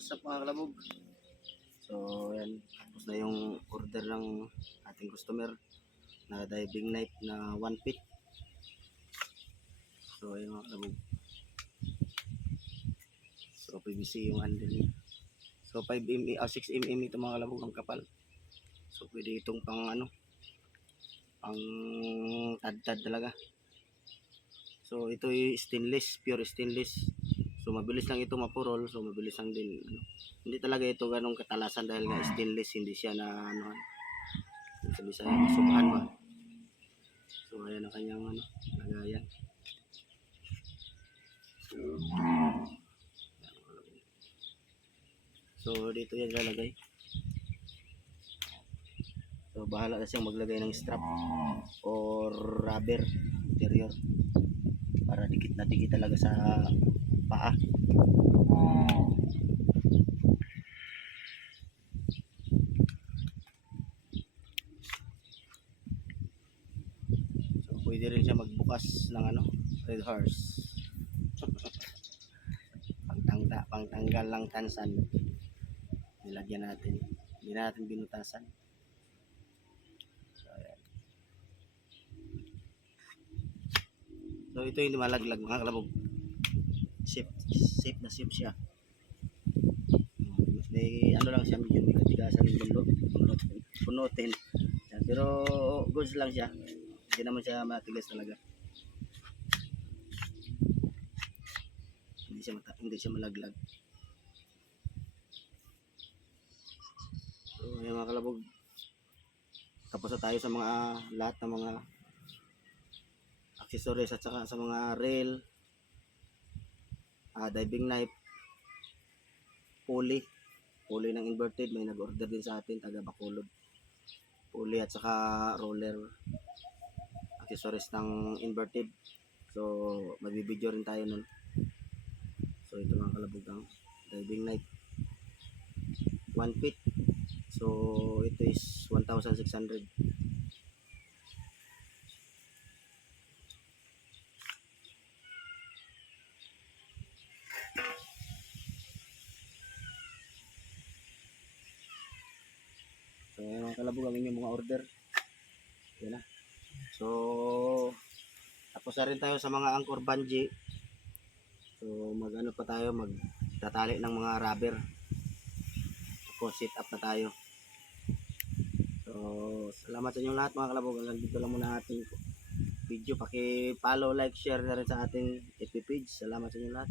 What's up mga kalabog? So yan, tapos na yung order ng ating customer na diving knife na 1 feet. So ayun mga kalabog. So PVC yung handle niya. So 5mm, 6mm ito mga kalabog ang kapal. So pwede itong pang pang tad-tad talaga. So ito ay stainless, pure stainless. So mabilis lang ito mapurol, so mabilis lang din Hindi talaga ito ganong katalasan dahil nga stainless, hindi siya na sa Bisaya masubuhan ba. So ayan ang kanyang lagayan. So dito yan lalagay. So bahala na siyang maglagay ng strap or rubber interior para dikit na dikit talaga sa paa. So pwede rin siya magbukas ng red horse. Pangtanggal lang tansan. Nilagyan natin. Hindi natin binutasan. So ayan. So ito yung malaglag mga kalabog. Safe na safe siya. May lang siya, medyo may katigasan ng bundok. Punutin. Pero goods lang siya. Hindi naman siya matigas talaga. Hindi siya malaglag. So ayan mga kalabog. Tapos na tayo sa mga lahat ng mga accessories at saka sa mga rail, diving knife, pulley ng inverted. May nag-order din sa atin, taga Bacolod. Pulley at saka roller accessories ng inverted. So magbibideo rin tayo nun. So ito mga kalabog ang diving knife 1 feet. So ito is 1,600. So ayan mga kalabog ang inyong mga order. Yan na. So tapos na rin tayo sa mga anchor bungee. So pa tayo, magtatali ng mga rubber. Tapos sit up na tayo. So salamat sa inyong lahat mga kalabog. Hanggang dito lang muna ating video. Paki-follow, like, share na rin sa ating FB page. Salamat sa inyong lahat.